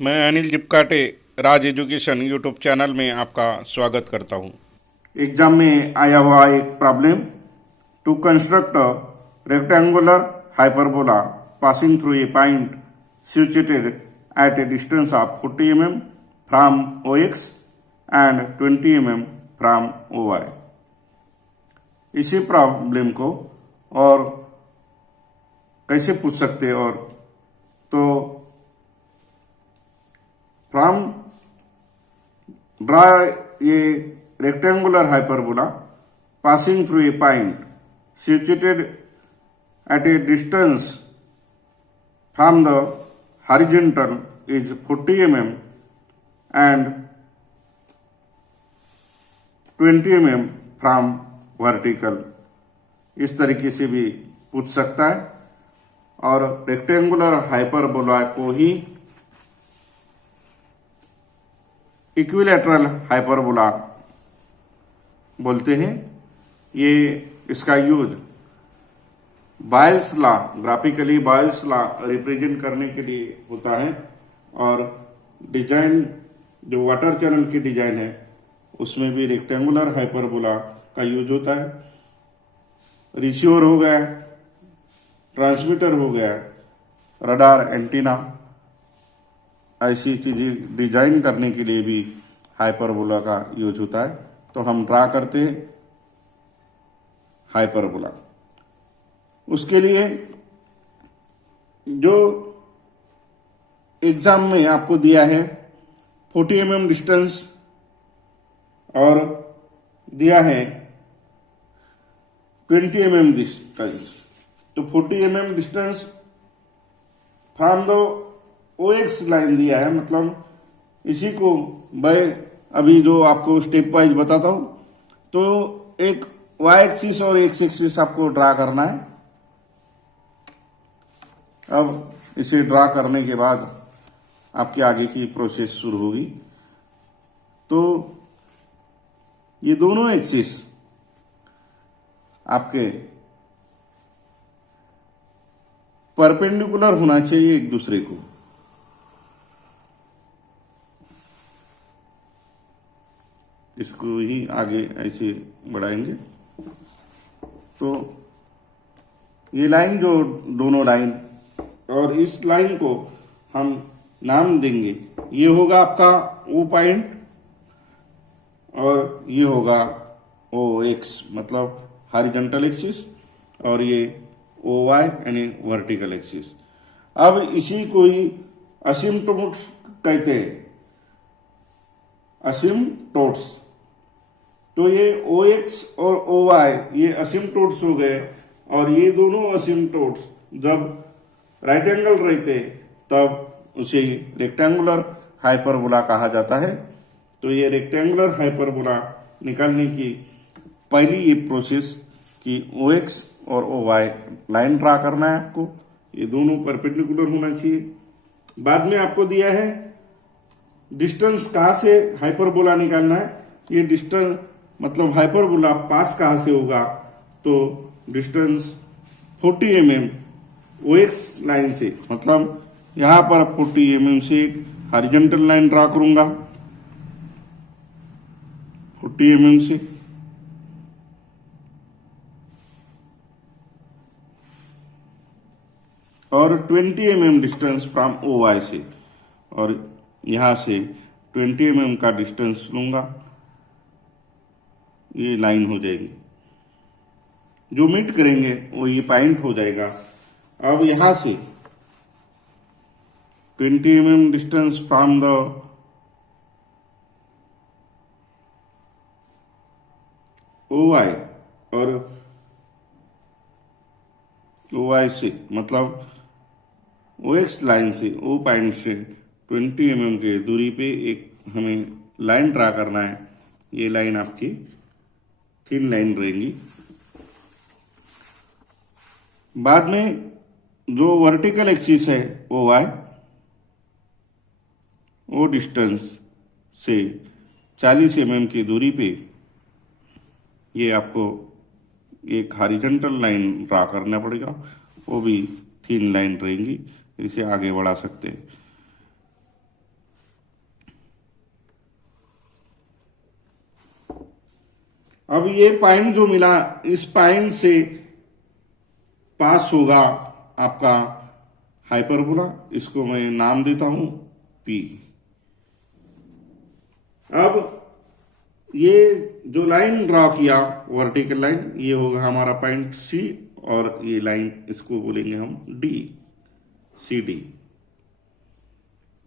मैं अनिल जिपकाटे राज education YouTube channel में आपका स्वागत करता हूं। एग्जाम में आया हुआ एक problem, to construct a rectangular hyperbola passing through a point situated at a distance of 40 mm from OX and 20 mm from OY। इसी प्रॉब्लम को और कैसे पूछ सकते हैं? और तो from draw a rectangular hyperbola passing through a point situated at a distance from the horizontal is 40 mm and 20 mm from vertical। इस तरीके से भी पूछ सकता है। और रेक्टेंगुलर हाइपरबोला को ही इक्विलैटरल हाइपरबोला बोलते हैं। ये इसका use बायल्स law, graphically बायल्स law represent करने के लिए होता है। और डिजाइन जो वाटर चैनल की डिजाइन है उसमें भी रेक्टेंगुलर हाइपरबोला का यूज होता है। रिसीवर हो गया, ट्रांसमीटर हो गया, रडार, एंटीना, ऐसी चीजें डिजाइन करने के लिए भी हाइपरबोला का यूज होता है। तो हम ड्रा करते हैं हाइपरबोला। उसके लिए जो एग्जाम में आपको दिया है 40 mm डिस्टेंस और दिया है 20 mm डिस्टेंस। तो 40 mm distance from the OX line दिया है, मतलब इसी को मैं अभी जो आपको स्टेप वाइज बताता हूं। तो एक Y एक्सिस और X एक्सिस आपको ड्रा करना है। अब इसे ड्रा करने के बाद आपके आगे की प्रोसेस शुरू होगी। तो ये दोनों एक्सिस आपके परपेंडिकुलर होना चाहिए एक दूसरे को। इसको ही आगे ऐसे बढ़ाएंगे। तो ये लाइन, जो दोनों लाइन, और इस लाइन को हम नाम देंगे। ये होगा आपका O पॉइंट और ये होगा OX, मतलब हॉरिजॉन्टल एक्सिस, और ये OY यानी वर्टिकल एक्सिस। अब इसी को ही असिम्प्टोट्स कहते हैं, असिम्प्टोट्स। तो ये OX और OY ये असिम्प्टोट्स हो गए, और ये दोनों असिम्प्टोट्स जब राइट एंगल रहते तब उसे रेक्टेंगुलर हाइपरबोला कहा जाता है। तो ये रेक्टेंगुलर हाइपरबोला निकालने की पहली ये प्रोसेस कि OX और OY लाइन ड्रा करना है आपको। ये दोनों परपेंडिकुलर होना चाहिए। बाद में आपको दिया है डिस्टेंस कहाँ से हाइपरबोला निकालना है। ये डिस्टेंस मतलब हाइपरबोला पास कहाँ से होगा, तो डिस्टेंस 40 mm OX लाइन से, मतलब यहां पर 40 mm से एक हॉरिजॉन्टल लाइन ड्रा करूंगा 40 mm से। और 20 mm डिस्टेंस फ्रॉम OY से, और यहां से 20 mm का डिस्टेंस लूंगा। ये लाइन हो जाएगी, जो मीट करेंगे वो ये पॉइंट हो जाएगा। अब यहां से 20 mm distance from the OY और OY से, मतलब OX लाइन से, O पॉइंट से 20 mm के दूरी पे एक हमें लाइन ड्रा करना है। ये लाइन आपकी थिन लाइन रहेगी। बाद में जो वर्टिकल एक्सिस है OY, वो डिस्टेंस से 40 mm की दूरी पे ये आपको एक हॉरिजॉन्टल लाइन ड्रा करना पड़ेगा। वो भी थिन लाइन रहेंगी, इसे आगे बढ़ा सकते हैं। अब ये पॉइंट जो मिला, इस पॉइंट से पास होगा आपका हाइपरबोला, इसको मैं नाम देता हूं पी। अब ये जो लाइन ड्रॉ किया वर्टिकल लाइन, ये होगा हमारा पॉइंट सी, और ये लाइन इसको बोलेंगे हम डी, सी डी।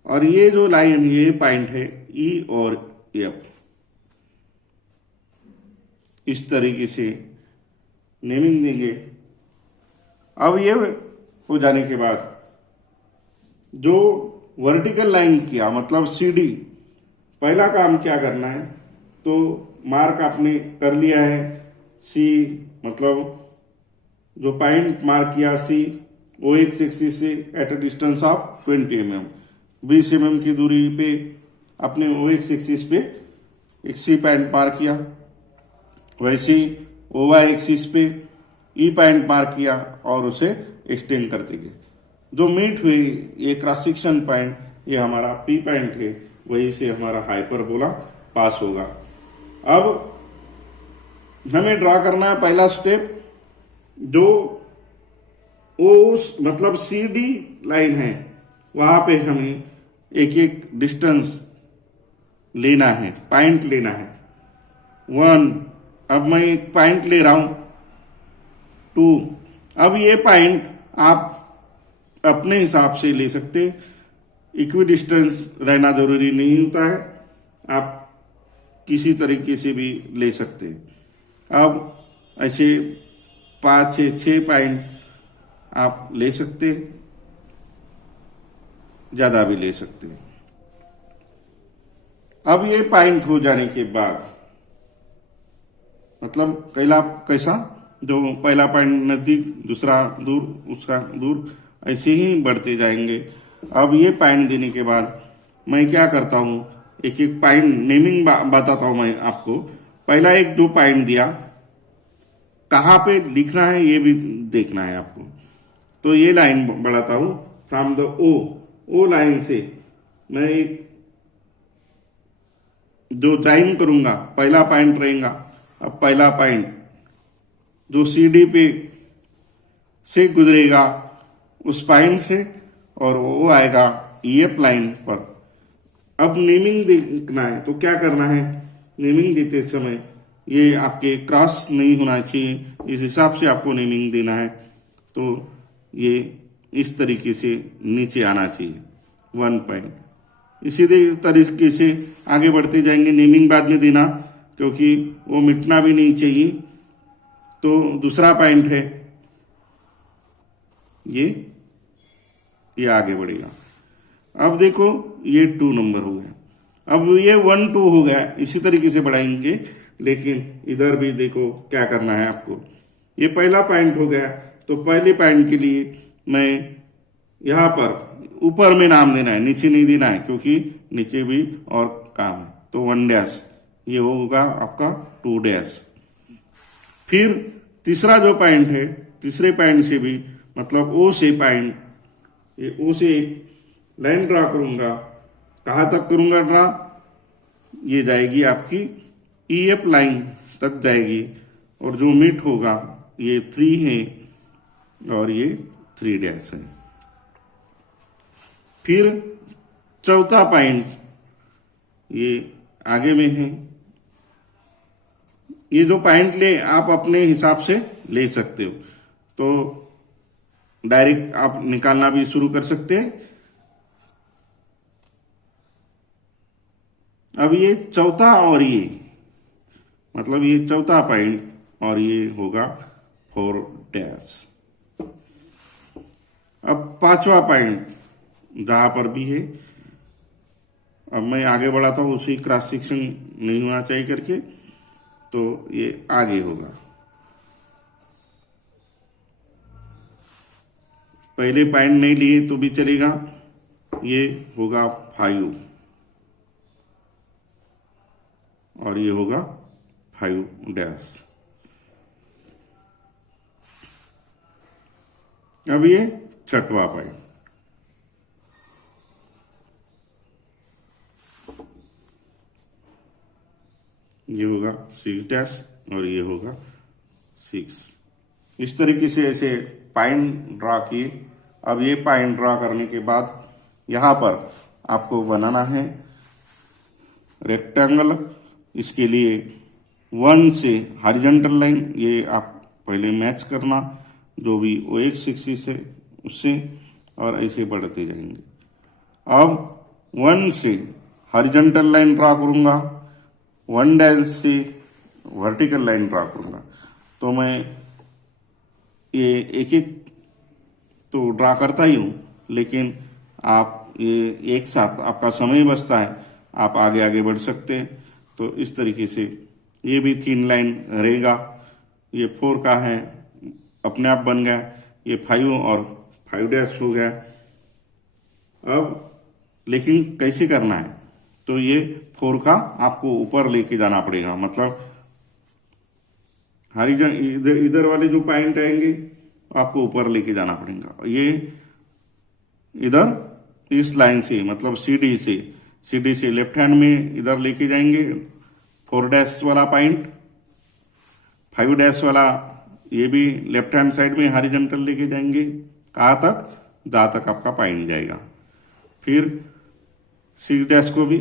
और ये जो लाइन, ये पॉइंट है ई और एफ। इस तरीके से नेमिंग देंगे। अब ये हो जाने के बाद जो वर्टिकल लाइन किया, मतलब सी डी, पहला काम क्या करना है, तो मार्क आपने कर लिया है सी, मतलब जो पॉइंट मार्क किया सी, ओ एक्स एक्सिस से at a distance of 20 mm, 20 mm की दूरी पे अपने ओ एक्स एक्सिस पे एक सी पॉइंट मार्क किया। वैसे ही ओ वाई एक्सिस पे ई पॉइंट मार्क किया और उसे एक्सटेंड करते गए। जो मीट हुई ये क्रॉस सेक्शन पॉइंट, ये हमारा पी पॉइंट है, वही से हमारा हाइपरबोला पास होगा। अब हमें ड्रा करना है पहला स्टेप, जो उस मतलब सी डी लाइन है वहां पे हमें एक एक डिस्टेंस लेना है, पॉइंट लेना है। 1, अब मैं एक पॉइंट ले रहा हूं 2। अब ये पॉइंट आप अपने हिसाब से ले सकते, इक्वी डिस्टेंस रहना जरूरी नहीं होता है, आप किसी तरीके से भी ले सकते। अब ऐसे 5 से 6 पॉइंट आप ले सकते, ज्यादा भी ले सकते। अब ये पॉइंट हो जाने के बाद, मतलब पहला कैसा, जो पहला पॉइंट नजदीक, दूसरा दूर, उसका दूर, ऐसे ही बढ़ते जाएंगे। अब ये पॉइंट देने के बाद मैं क्या करता हूं, एक एक पॉइंट नेमिंग बताता हूं मैं आपको। पहला एक जो पॉइंट दिया, कहाँ पे लिखना है ये भी देखना है आपको। तो ये लाइन बढ़ाता हूं फ्रॉम द ओ लाइन से मैं एक जो ज्वाइन करूंगा, पहला पॉइंट रहेगा। अब पहला पॉइंट जो सी डी पे से गुजरेगा उस पॉइंट से, और वो आएगा ईएफ लाइन पर। अब नेमिंग देखना है, तो क्या करना है, नेमिंग देते समय ये आपके क्रॉस नहीं होना चाहिए, इस हिसाब से आपको नेमिंग देना है। तो ये इस तरीके से नीचे आना चाहिए 1 पॉइंट। इसी तरीके से आगे बढ़ते जाएंगे, नेमिंग बाद में देना, क्योंकि वो मिटना भी नहीं चाहिए। तो दूसरा पॉइंट है ये आगे बढ़ेगा। अब देखो ये 2 नंबर हो गया, अब ये 1 2 हो गया, इसी तरीके से बढ़ाएंगे। लेकिन इधर भी देखो क्या करना है आपको। ये पहला पॉइंट हो गया, तो पहले पॉइंट के लिए मैं यहां पर ऊपर में नाम देना है, नीचे नहीं देना है, क्योंकि नीचे भी और काम है। तो 1 डैश, ये होगा आपका 2 डैश। फिर तीसरा जो पॉइंट है, तीसरे पॉइंट से भी, मतलब ओ से पॉइंट, ये ओ से लाइन ड्रा करूंगा। कहां तक करूंगा ड्रा, ये जाएगी आपकी ईएफ लाइन तक जाएगी, और जो मीट होगा ये 3 है और ये 3 डैश है। फिर चौथा पॉइंट ये आगे में है। ये जो पॉइंट ले आप अपने हिसाब से ले सकते हो, तो डायरेक्ट आप निकालना भी शुरू कर सकते हैं। अब ये चौथा और ये, मतलब ये चौथा पॉइंट और ये होगा 4 डैश। अब पांचवा पॉइंट जहां पर भी है, अब मैं आगे बढ़ाता हूं, उसी क्रॉस सेक्शन नहीं होना चाहिए करके, तो ये आगे होगा। पहले पॉइंट नहीं लिए तो भी चलेगा, ये होगा 5 और ये होगा 5 डैश। अब ये छठवा पॉइंट, ये होगा 6 डैश, और ये होगा 6। इस तरीके से ऐसे पाइन ड्रा किए। अब ये पाइन ड्रा करने के बाद यहाँ पर आपको बनाना है रेक्टेंगल। इसके लिए 1 से हॉरिजॉन्टल लाइन ये आप पहले मैच करना जो भी OX एक्सिस है उससे, और ऐसे बढ़ते जाएंगे। अब 1 से हॉरिजॉन्टल लाइन ड्रा करूंगा, 1' से वर्टिकल लाइन ड्रा करूंगा। तो मैं ये एक एक तो ड्रा करता ही हूँ, लेकिन आप ये एक साथ आपका समय बचता है, आप आगे आगे बढ़ सकते हैं। तो इस तरीके से ये भी 3 लाइन रहेगा। ये 4 का है, अपने आप बन गया। ये 5 और 5' हो गया। अब लेकिन कैसे करना है, तो ये 4 का आपको ऊपर लेके जाना पड़ेगा, मतलब हॉरिजॉन्टल इधर वाले जो पॉइंट आएंगे आपको ऊपर लेके जाना पड़ेगा। ये इधर इस लाइन से, मतलब CD से लेफ्ट हैंड में इधर लेके जाएंगे 4' वाला पॉइंट, 5' वाला ये भी लेफ्ट हैंड साइड में हॉरिजॉन्टल लेके जाएंगे। कहाँ तक? जहाँ तक आपका पॉइंट जाएगा। फिर 6' को भी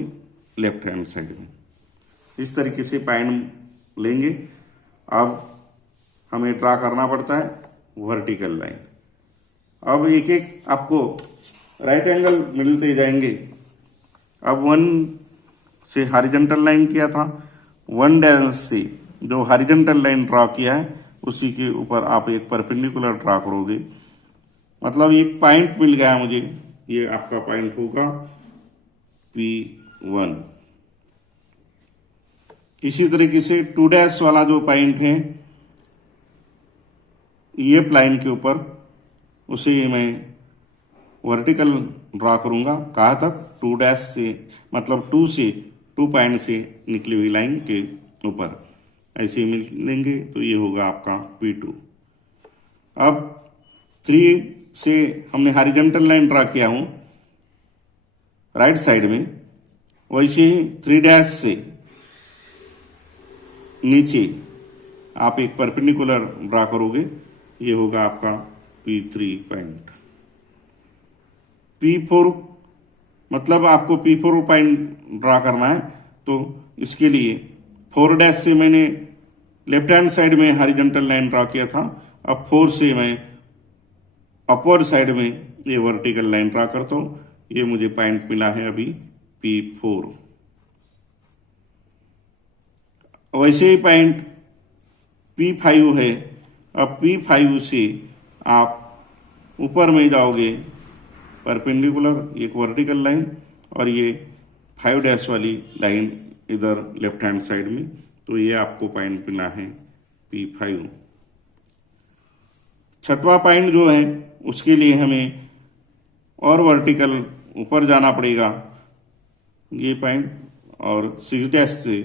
लेफ्ट हैंड साइड में। इस तरीके से पॉइंट लेंगे। अब हमें ड्रा करना पड़ता है वर्टिकल लाइन। अब एक एक आपको राइट एंगल मिलते जाएंगे। अब 1 से हॉरिजॉन्टल लाइन किया था, 1' से जो हॉरिजॉन्टल लाइन ड्रा किया है उसी के ऊपर आप एक परपेंडिकुलर ड्रा करोगे। मतलब एक पॉइंट मिल गया मुझे, ये आपका पॉइंट होगा P1। इसी तरीके से 2' वाला जो पॉइंट है ये लाइन के ऊपर, उसे मैं वर्टिकल ड्रा करूंगा। कहाँ तक? 2' से, मतलब 2 पॉइंट से निकली हुई लाइन के ऊपर ऐसे मिल लेंगे। तो ये होगा आपका P2। अब 3 से हमने हॉरिजॉन्टल लाइन ड्रा किया हूं राइट साइड में, वैसे ही 3' से नीचे आप एक परपेंडिकुलर ड्रा करोगे। ये होगा आपका P3 पॉइंट। P4 मतलब आपको P4 पॉइंट ड्रा करना है, तो इसके लिए 4' से मैंने लेफ्ट हैंड साइड में हॉरिजॉन्टल लाइन ड्रा किया था। अब 4 से मैं अपवर्ड साइड में ये वर्टिकल लाइन ड्रा करता हूँ। ये मुझे पॉइंट मिला है अभी P4। वैसे ही पॉइंट P5 है। अब P5 से आप ऊपर में जाओगे परपेंडिकुलर एक वर्टिकल लाइन, और ये 5' वाली लाइन इधर लेफ्ट हैंड साइड में। तो ये आपको पॉइंट मिला है P5। छठवां पॉइंट जो है उसके लिए हमें और वर्टिकल ऊपर जाना पड़ेगा, ये पॉइंट, और 6' से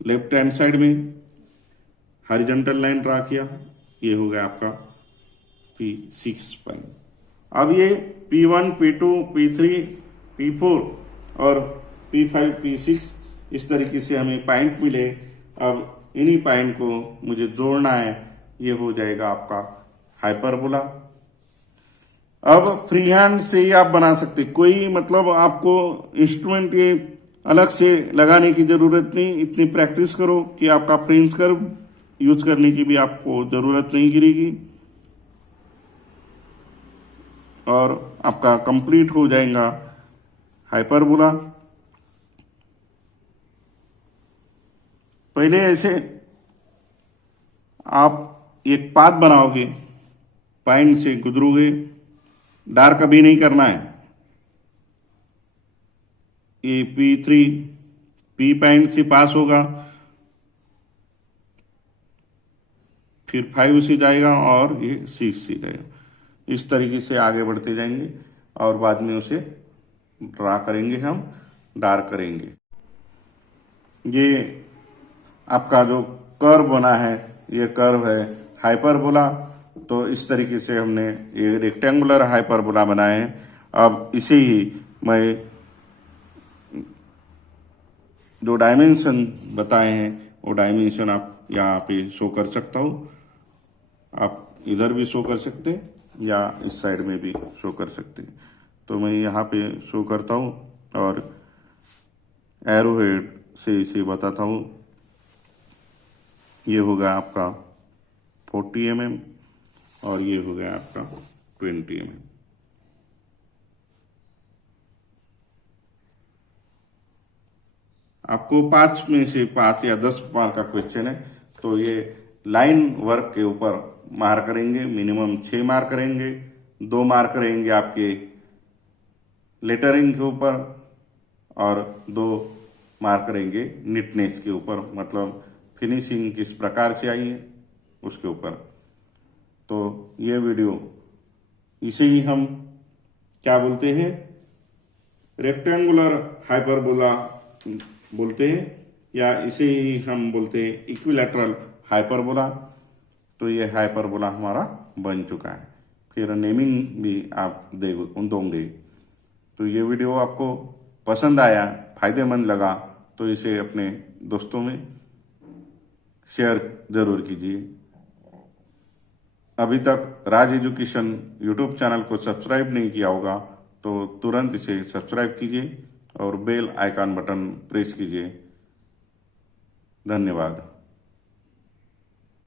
लेफ्ट हैंड साइड में हॉरिजॉन्टल लाइन ड्रा किया। ये हो गया आपका P6 पॉइंट। अब ये P1, P2, P3, P4 और P5, P6 इस तरीके से हमें पॉइंट मिले। अब इन्हीं पॉइंट को मुझे जोड़ना है। ये हो जाएगा आपका हाइपरबोला। अब फ्री हैंड से ही आप बना सकते, कोई मतलब आपको इंस्ट्रूमेंट ये अलग से लगाने की जरूरत नहीं। इतनी प्रैक्टिस करो कि आपका फ्रेंच कर्व यूज करने की भी आपको जरूरत नहीं गिरेगी, और आपका कंप्लीट हो जाएगा हाइपरबोला। पहले ऐसे आप एक पाथ बनाओगे, पॉइंट से गुजरोगे, डार्क कभी नहीं करना है। ये P3 P पॉइंट से पास होगा, फिर 5 से जाएगा और ये 6 से जाएगा। इस तरीके से आगे बढ़ते जाएंगे और बाद में उसे ड्रा करेंगे, हम डार्क करेंगे। ये आपका जो कर्व बना है ये कर्व है हाइपरबोला। तो इस तरीके से हमने ये रेक्टेंगुलर हाइपरबोला बनाए हैं। अब इसे ही मैं जो डायमेंशन बताए हैं वो डायमेंशन आप यहाँ पे शो कर सकता हूँ। आप इधर भी शो कर सकते हैं या इस साइड में भी शो कर सकते हैं। तो मैं यहाँ पे शो करता हूँ और एरो हेड से इसे बताता हूँ। ये हो गया आपका 40 mm और ये हो गया आपका 20 mm। आपको 5 में से 5 या 10 मार्क का क्वेश्चन है, तो ये लाइन वर्क के ऊपर मार्क करेंगे। मिनिमम 6 मार्क करेंगे, 2 मार्क करेंगे आपके लेटरिंग के ऊपर और 2 मार्क करेंगे नीटनेस के ऊपर, मतलब फिनिशिंग किस प्रकार से आई है उसके ऊपर। तो ये वीडियो, इसे ही हम क्या बोलते हैं, रेक्टेंगुलर हाइपरबोला बोलते हैं, या इसे ही हम बोलते हैं इक्विलैटरल हाइपरबोला। तो ये हाइपरबोला हमारा बन चुका है। फिर नेमिंग भी आप दोगे। तो ये वीडियो आपको पसंद आया, फायदेमंद लगा, तो इसे अपने दोस्तों में शेयर जरूर कीजिए। अभी तक राज एजुकेशन यूट्यूब चैनल को सब्सक्राइब नहीं किया होगा तो तुरंत इसे सब्सक्राइब कीजिए और बेल आइकन बटन प्रेस कीजिए। धन्यवाद।